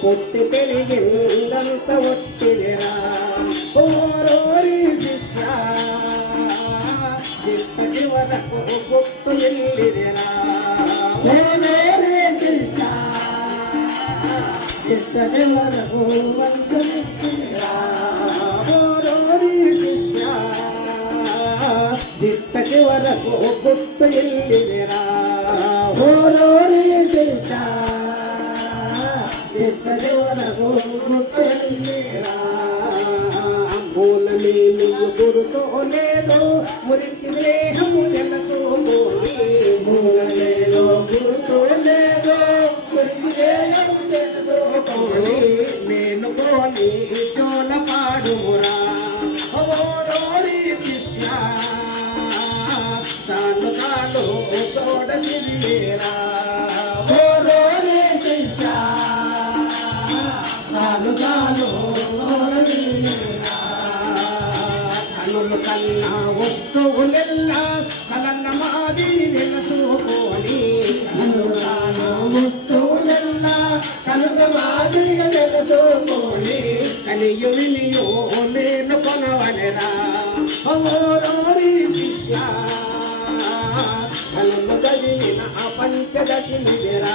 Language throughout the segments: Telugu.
పుట్టి పెరిగిందంత ఒత్తిడిరా ఓరోరి శిష్య చిత్తటి వరకు గుట్టు ఎల్లిదిరా చిత్తటి వరకు ಪುಷ್ಪ ಎಲ್ಲಿದ್ದೀರಾ ಹೋರೋರೇ ದೇಶ ದೇವರ ಗುರುತ ಎಲ್ಲಿದ್ದೀರಾ ಅಂಬೋಲನೆ ನೀವು ಗುರುತು ಒಲೇದು ಮುರಿತಿದ್ರೆ ಹಮ್ಮು ಜನಸು ಮೂರನೇದು ಗುರುತು ಒಲೇದು ಮುರಿತಿದ್ರೆ ಹಮ್ಮು ಜನಸು ಕೋಳಿ ಮೇನು ಕೋಳಿ వనవనరా కళ్ళు కదిలిన పంచదశి నిజరా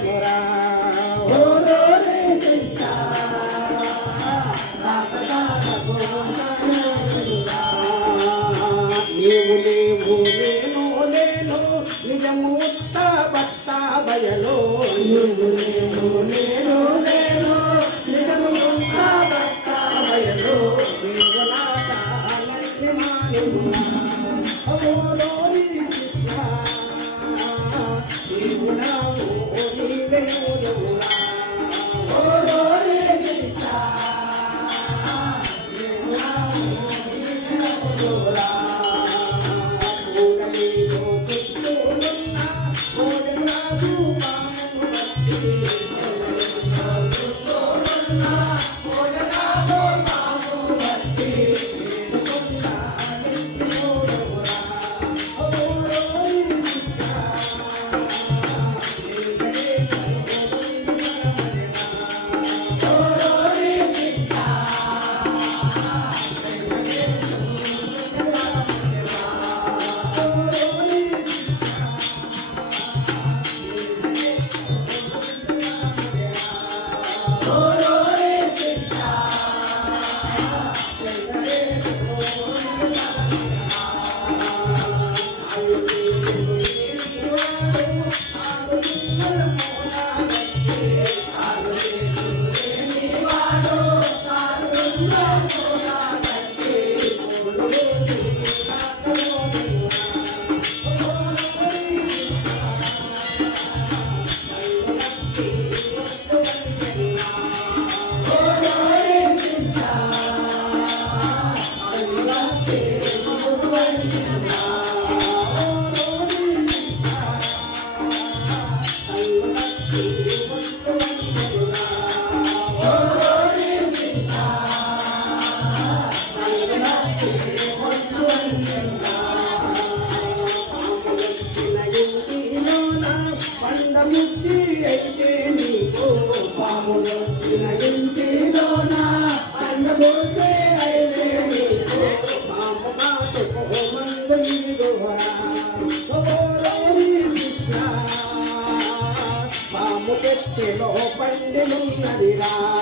devorar. పండముక్తి అయితే నీకో పాములు Ram.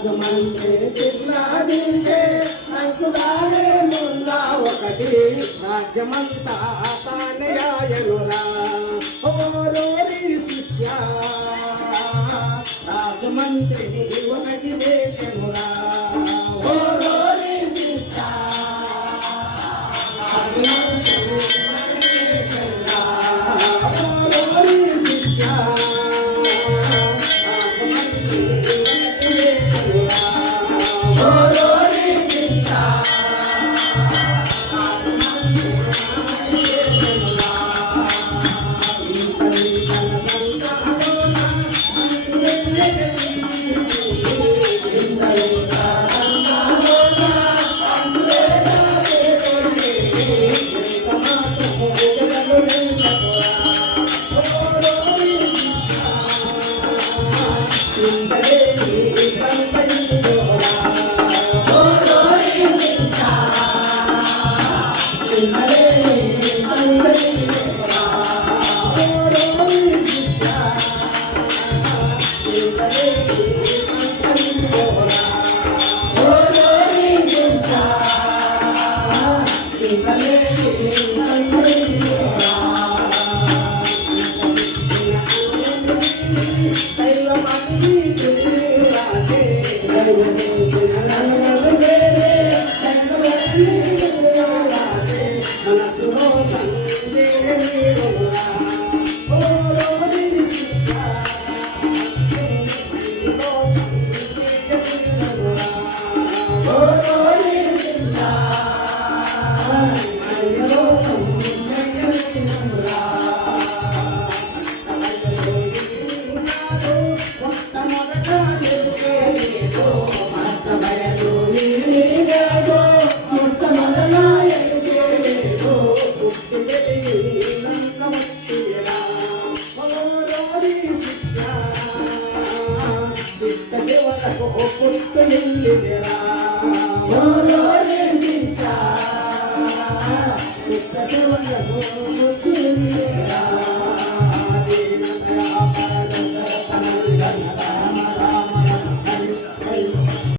రాజమంటే చిన్నాడింటే అంకులాడే ముల్లా ఒకటి రాజ్యమంతా తానే ఆయనురా ఓ రోరీ శిష్య. రాజమంత్రి あのね。